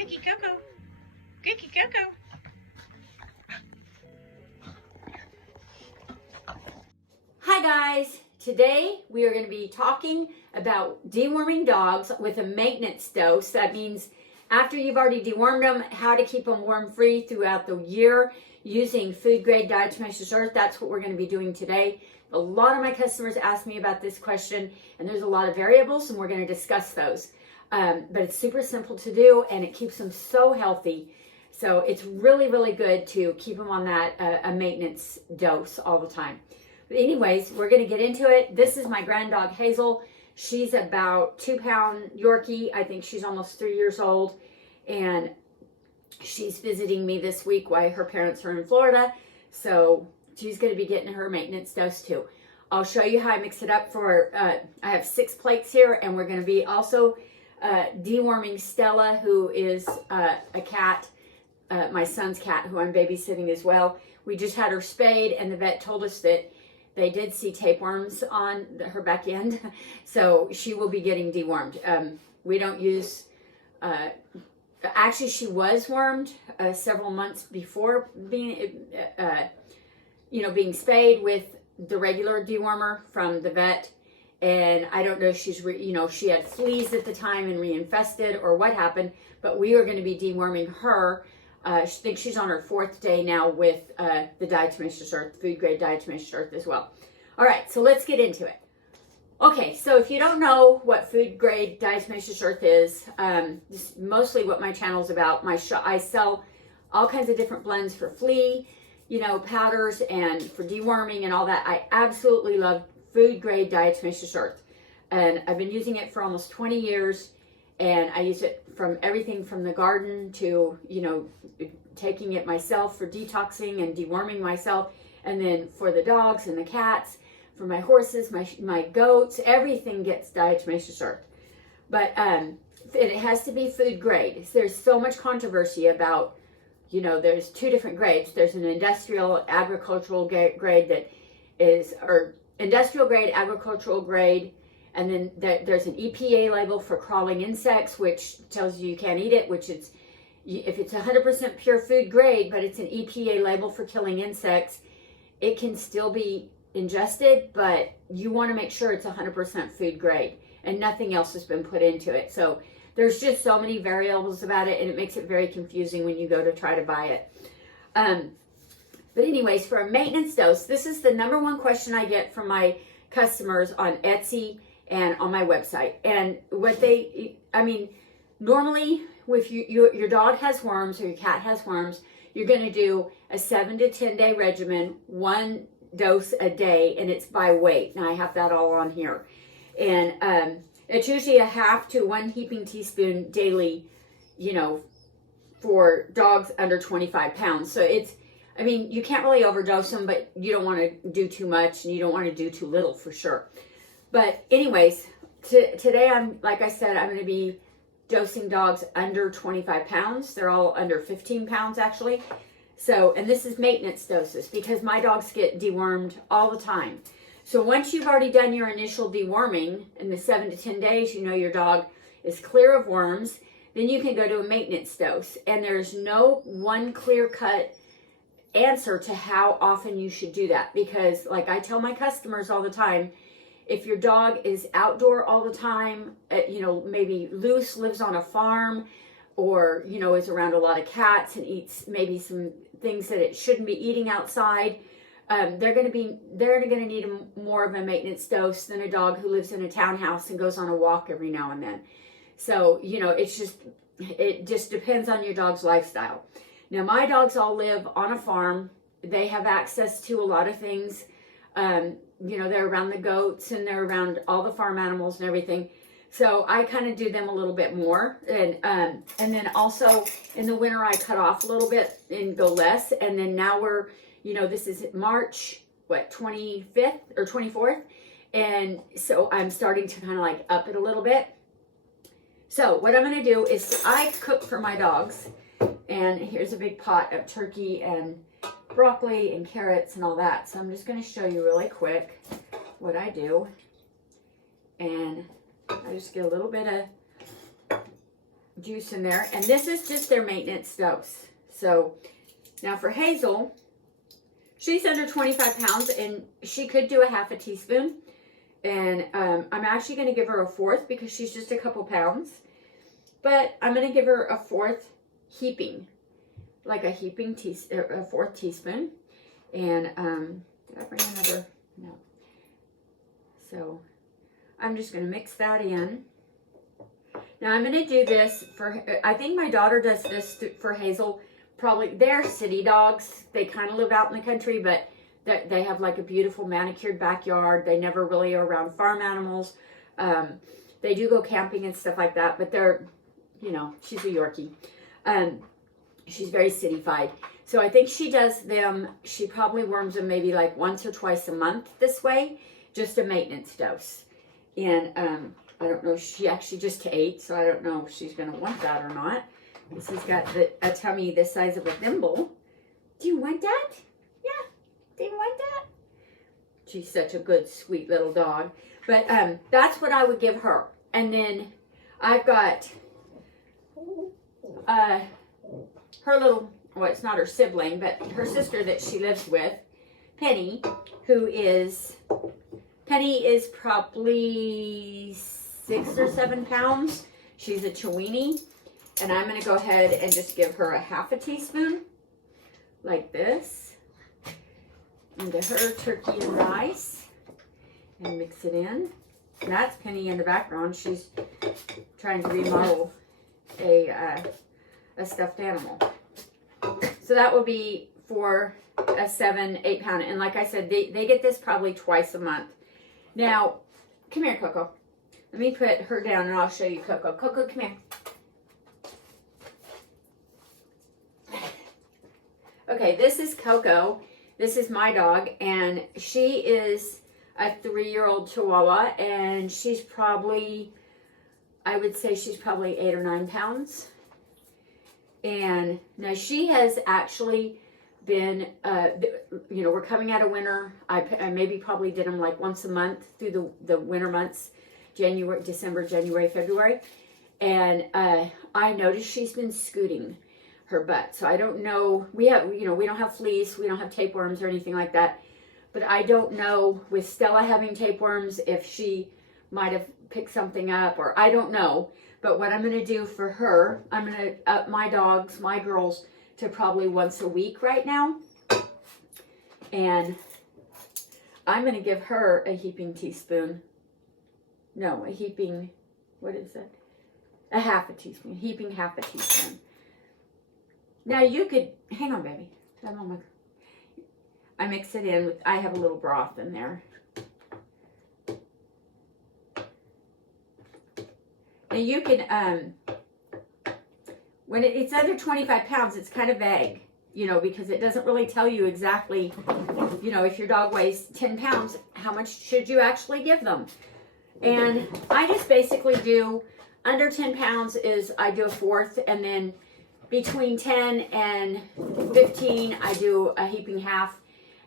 Cookie Coco. Cookie Coco. Hi guys, today we are going to be talking about deworming dogs with a maintenance dose. That means after you've already dewormed them, how to keep them worm free throughout the year using food grade diatomaceous earth. That's what we're going to be doing today. A lot of my customers ask me about this question, and there's a lot of variables, and we're going to discuss those. But it's super simple to do, and it keeps them so healthy. So it's really, really good to keep them on that a maintenance dose all the time. But anyways, we're going to get into it. This is my grand dog, Hazel. She's about 2-pound Yorkie. I think she's almost 3 years old. And she's visiting me this week while her parents are in Florida. So she's going to be getting her maintenance dose too. I'll show you how I mix it up for, I have 6 plates here. And we're going to be also deworming Stella, who is a cat, my son's cat, who I'm babysitting as well. We just had her spayed, and the vet told us that they did see tapeworms on her back end, so she will be getting dewormed. We don't use, actually she was wormed several months before being, being spayed with the regular dewormer from the vet. And I don't know if she's, she had fleas at the time and reinfested or what happened, but we are going to be deworming her. I think she's on her 4th day now with the diatomaceous earth, food grade diatomaceous earth as well. All right, so let's get into it. Okay, so if you don't know what food grade diatomaceous earth is, this is mostly what my channel is about. I sell all kinds of different blends for flea, powders, and for deworming and all that. I absolutely love food grade diatomaceous earth, and I've been using it for almost 20 years. And I use it from everything from the garden to, taking it myself for detoxing and deworming myself. And then for the dogs and the cats, for my horses, my goats, everything gets diatomaceous earth. But it has to be food grade. There's so much controversy about, there's 2 different grades. There's an industrial agricultural grade that is, or industrial grade, agricultural grade. And then there's an EPA label for crawling insects, which tells you can't eat it, which is, if it's 100% pure food grade, but it's an EPA label for killing insects, it can still be ingested, but you want to make sure it's 100% food grade and nothing else has been put into it. So there's just so many variables about it, and it makes it very confusing when you go to try to buy it. But anyways, for a maintenance dose, this is the #1 question I get from my customers on Etsy and on my website. And what normally if your dog has worms or your cat has worms, you're going to do a 7 to 10 day regimen, 1 dose a day, and it's by weight. Now I have that all on here. And it's usually a 1/2 to 1 heaping teaspoon daily, for dogs under 25 pounds. So you can't really overdose them, but you don't want to do too much and you don't want to do too little for sure. But anyways, today like I said, I'm going to be dosing dogs under 25 pounds. They're all under 15 pounds actually. So, and this is maintenance doses because my dogs get dewormed all the time. So once you've already done your initial deworming in the 7 to 10 days, your dog is clear of worms, then you can go to a maintenance dose. And there's no one clear-cut answer to how often you should do that, because like I tell my customers all the time, if your dog is outdoor all the time, maybe loose, lives on a farm, or, is around a lot of cats and eats maybe some things that it shouldn't be eating outside, they're going to need more of a maintenance dose than a dog who lives in a townhouse and goes on a walk every now and then. So, it just depends on your dog's lifestyle. Now, my dogs all live on a farm. They have access to a lot of things. They're around the goats and they're around all the farm animals and everything. So I kind of do them a little bit more. And then also in the winter, I cut off a little bit and go less. And then now we're, this is March, 25th or 24th. And so I'm starting to kind of like up it a little bit. So what I'm going to do is I cook for my dogs. And here's a big pot of turkey and broccoli and carrots and all that. So I'm just going to show you really quick what I do. And I just get a little bit of juice in there. And this is just their maintenance dose. So now for Hazel, she's under 25 pounds and she could do a half a teaspoon. And I'm actually going to give her a fourth because she's just a couple pounds. But I'm going to give her a fourth heaping, like a fourth teaspoon. And did I bring another? No. So I'm just going to mix that in. Now I'm going to do this for, I think my daughter does this for Hazel. Probably, they're city dogs. They kind of live out in the country, but they have like a beautiful manicured backyard. They never really are around farm animals. They do go camping and stuff like that, but they're, you know, she's a Yorkie. She's very cityfied. So I think she does them, she probably worms them maybe like once or twice a month this way, just a maintenance dose. And I don't know, she actually just ate, so I don't know if she's going to want that or not. Because he's got a tummy the size of a thimble. Do you want that? Yeah. Do you want that? She's such a good, sweet little dog. But that's what I would give her. And then I've got her little, well, it's not her sibling, but her sister that she lives with, Penny, Penny is probably 6 or 7 pounds. She's a Chiweenie. And I'm going to go ahead and just give her a half a teaspoon, like this, into her turkey and rice, and mix it in. And that's Penny in the background. She's trying to remodel a stuffed animal. So that will be for a 7-8 pound. And like I said, they get this probably twice a month. Now, come here, Coco. Let me put her down and I'll show you Coco. Coco, come here. Okay, this is Coco. This is my dog, and she is a 3-year-old Chihuahua, and she's probably, I would say she's probably 8 or 9 pounds. And now she has actually been, you know, we're coming out of winter. I maybe probably did them like once a month through the winter months, December, January, February. And I noticed she's been scooting her butt. So I don't know, we don't have fleece, we don't have tapeworms or anything like that. But I don't know with Stella having tapeworms if she might have picked something up, or I don't know. But what I'm going to do for her, I'm going to up my dogs, my girls, to probably once a week right now. And I'm going to give her a heaping teaspoon. No, a heaping, what is that? A half a teaspoon, heaping half a teaspoon. Now you could, hang on baby, I mix it in with, I have a little broth in there. Now you can, when it's under 25 pounds, it's kind of vague, you know, because it doesn't really tell you exactly, you know, if your dog weighs 10 pounds, how much should you actually give them? And I just basically do, under 10 pounds is, I do a fourth, and then between 10 and 15, I do a heaping half.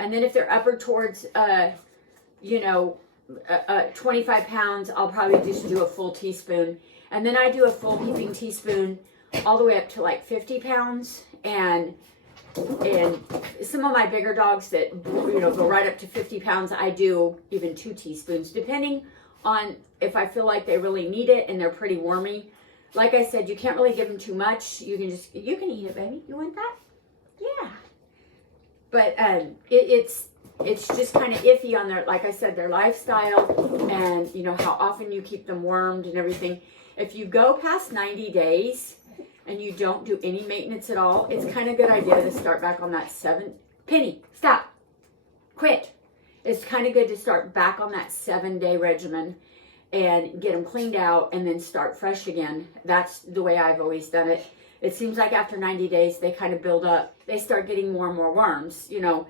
And then if they're upper towards, 25 pounds, I'll probably just do a full teaspoon. And then I do a full heaping teaspoon all the way up to like 50 pounds. And some of my bigger dogs that, you know, go right up to 50 pounds, I do even 2 teaspoons, depending on if I feel like they really need it and they're pretty wormy. Like I said, you can't really give them too much. You can eat it, baby. You want that? Yeah. But it's just kind of iffy on their, like I said, their lifestyle and, you know, how often you keep them wormed and everything. If you go past 90 days and you don't do any maintenance at all, it's kind of a good idea to start back on that Penny, stop. Quit. It's kind of good to start back on that 7-day regimen and get them cleaned out and then start fresh again. That's the way I've always done it. It seems like after 90 days, they kind of build up. They start getting more and more worms, you know,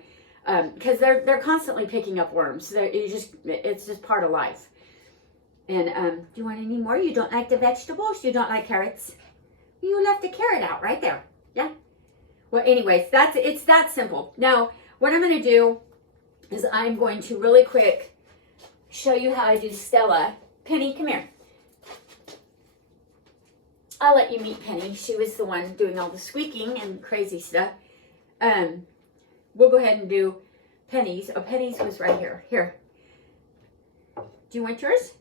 because they're constantly picking up worms. It's just part of life. And do you want any more? You don't like the vegetables? You don't like carrots? You left the carrot out right there. Yeah. Well, anyways, it's that simple. Now, what I'm going to do is I'm going to really quick show you how I do Stella. Penny, come here. I'll let you meet Penny. She was the one doing all the squeaking and crazy stuff. We'll go ahead and do Penny's. Oh, Penny's was right here. Here. Do you want yours?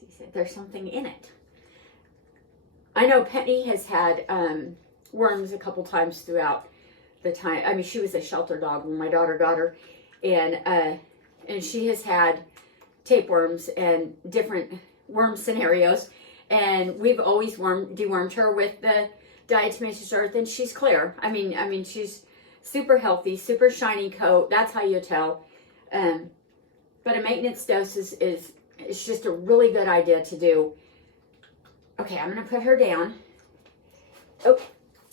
She said there's something in it. I know Penny has had worms a couple times throughout the time. I mean, she was a shelter dog when my daughter got her, and she has had tapeworms and different worm scenarios, and we've always dewormed her with the diatomaceous earth, and she's clear. I mean, she's super healthy, super shiny coat. That's how you tell. But a maintenance dose is just a really good idea to do. Okay, I'm gonna put her down. Oh,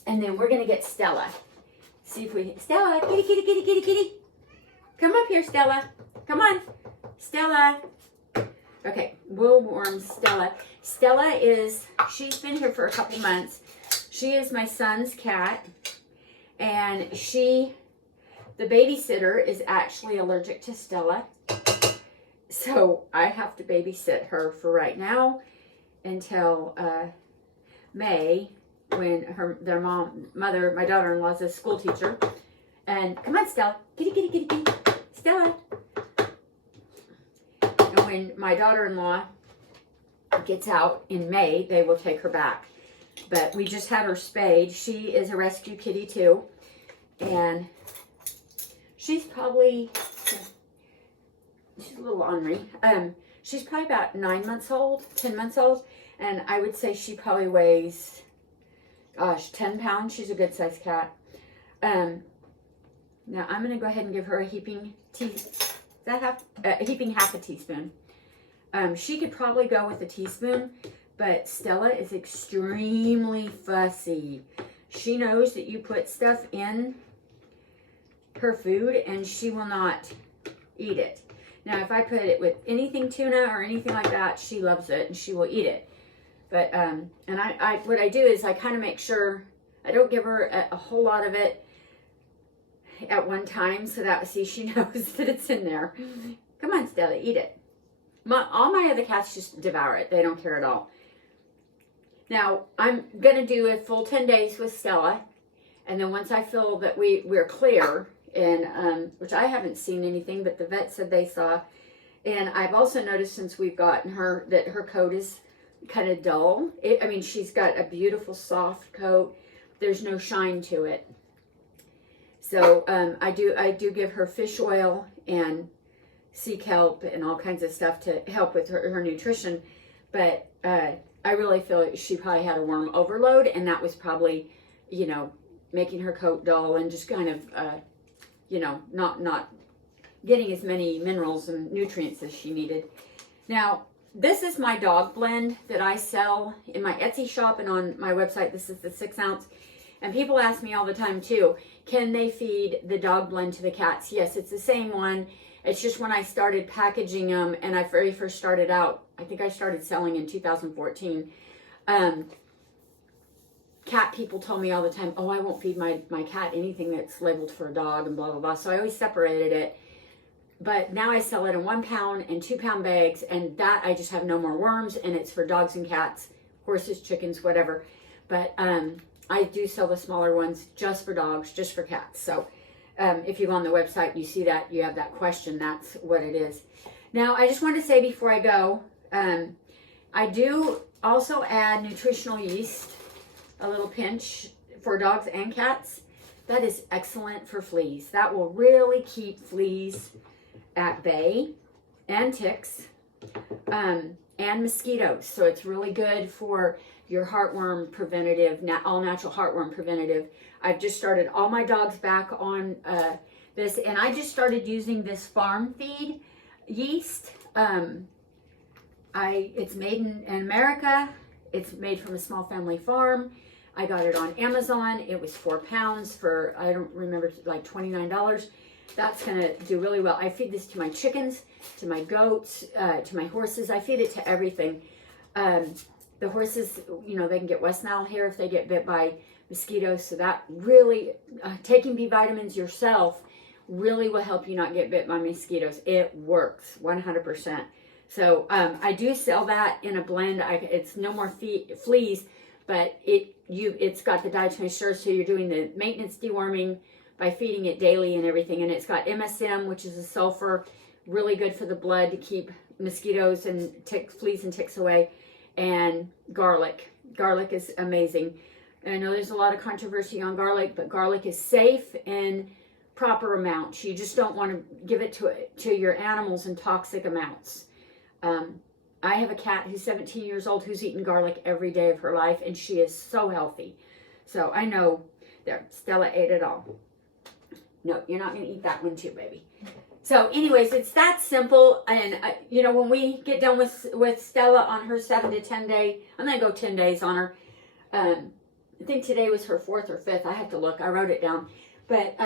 and then we're gonna get Stella. See if we Stella, kitty, kitty, kitty, kitty, kitty. Come up here, Stella. Come on, Stella. Okay, we'll warm Stella. Stella she's been here for a couple months. She is my son's cat, and the babysitter is actually allergic to Stella. So I have to babysit her for right now until May, when their mother, my daughter-in-law, is a school teacher. And come on, Stella, kitty, kitty, kitty, kitty, Stella. And when my daughter-in-law gets out in May, they will take her back. But we just had her spayed. She is a rescue kitty too, and she's probably, she's a little ornery. She's probably about 9 months old, 10 months old, and I would say she probably weighs, gosh, 10 pounds. She's a good sized cat. Now I'm going to go ahead and give her a heaping half a teaspoon. She could probably go with a teaspoon, but Stella is extremely fussy. She knows that you put stuff in her food and she will not eat it. Now, if I put it with anything tuna or anything like that, she loves it and she will eat it. But, and what I do is I kind of make sure I don't give her a whole lot of it at one time, so that, see, she knows that it's in there. Come on, Stella, eat it. All my other cats just devour it. They don't care at all. Now, I'm going to do a full 10 days with Stella. And then once I feel that we're clear, and which I haven't seen anything, but the vet said they saw. And I've also noticed since we've gotten her that her coat is kind of dull. I mean, she's got a beautiful soft coat. There's no shine to it. So I do give her fish oil and sea kelp and all kinds of stuff to help with her nutrition. But I really feel like she probably had a worm overload, and that was probably, you know, making her coat dull and just kind of, you know, not getting as many minerals and nutrients as she needed. Now, this is my dog blend that I sell in my Etsy shop and on my website. This is the 6 ounce. And people ask me all the time too, can they feed the dog blend to the cats? Yes, it's the same one. It's just when I started packaging them and I very first started out, I think I started selling in 2014. Cat people told me all the time, oh, I won't feed my cat anything that's labeled for a dog and blah, blah, blah. So I always separated it. But now I sell it in 1 pound and 2 pound bags, and that I just have no more worms, and it's for dogs and cats, horses, chickens, whatever. But I do sell the smaller ones just for dogs, just for cats. So if you go on the website, you see that, you have that question, that's what it is. Now, I just want to say before I go, I do also add nutritional yeast, a little pinch for dogs and cats. That is excellent for fleas. That will really keep fleas at bay, and ticks, and mosquitoes. So it's really good for your heartworm preventative, all natural heartworm preventative. I've just started all my dogs back on this, and I just started using this farm feed yeast. It's made in America. It's made from a small family farm. I got it on Amazon. It was 4 pounds for, I don't remember, like $29. That's going to do really well. I feed this to my chickens, to my goats, to my horses. I feed it to everything. The horses, you know, they can get West Nile hair if they get bit by mosquitoes. So that really, taking B vitamins yourself really will help you not get bit by mosquitoes. It works 100%. So I do sell that in a blend. It's no more fleas, but it's got the Diatomaceous, so you're doing the maintenance deworming by feeding it daily and everything. And it's got MSM, which is a sulfur, really good for the blood to keep mosquitoes and fleas and ticks away. And garlic. Garlic is amazing. And I know there's a lot of controversy on garlic, but garlic is safe in proper amounts. You just don't want to give it to your animals in toxic amounts. I have a cat who's 17 years old who's eaten garlic every day of her life, and she is so healthy. So I know there, Stella ate it all. No, you're not going to eat that one too, baby. So anyways, it's that simple. And you know, when we get done with Stella on her 7 to 10 day, I'm going to go 10 days on her. I think today was her 4th or 5th. I have to look. I wrote it down. But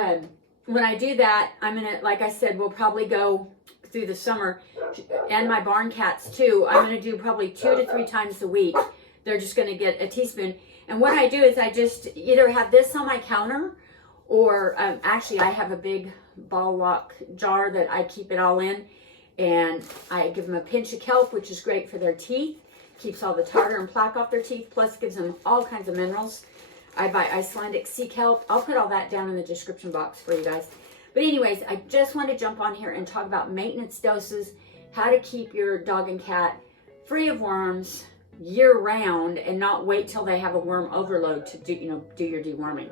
when I do that, I'm going to, like I said, we'll probably go through the summer, and my barn cats too. I'm going to do probably 2 to 3 times a week. They're just going to get a teaspoon. And what I do is I just either have this on my counter, or actually I have a big ball lock jar that I keep it all in, and I give them a pinch of kelp, which is great for their teeth, keeps all the tartar and plaque off their teeth, plus gives them all kinds of minerals. I buy Icelandic sea kelp. I'll put all that down in the description box for you guys. But anyways, I just want to jump on here and talk about maintenance doses, how to keep your dog and cat free of worms year round and not wait till they have a worm overload to do your deworming.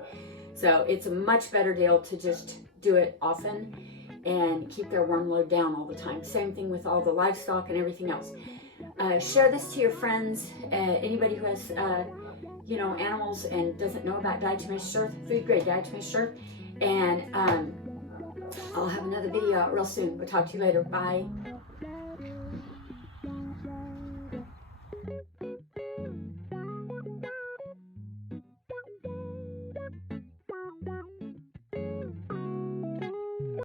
So it's a much better deal to just do it often and keep their worm load down all the time. Same thing with all the livestock and everything else. Share this to your friends, anybody who has animals and doesn't know about Diatomaceous, food grade Diatomaceous, and I'll have another video out real soon. We'll talk to you later. Bye.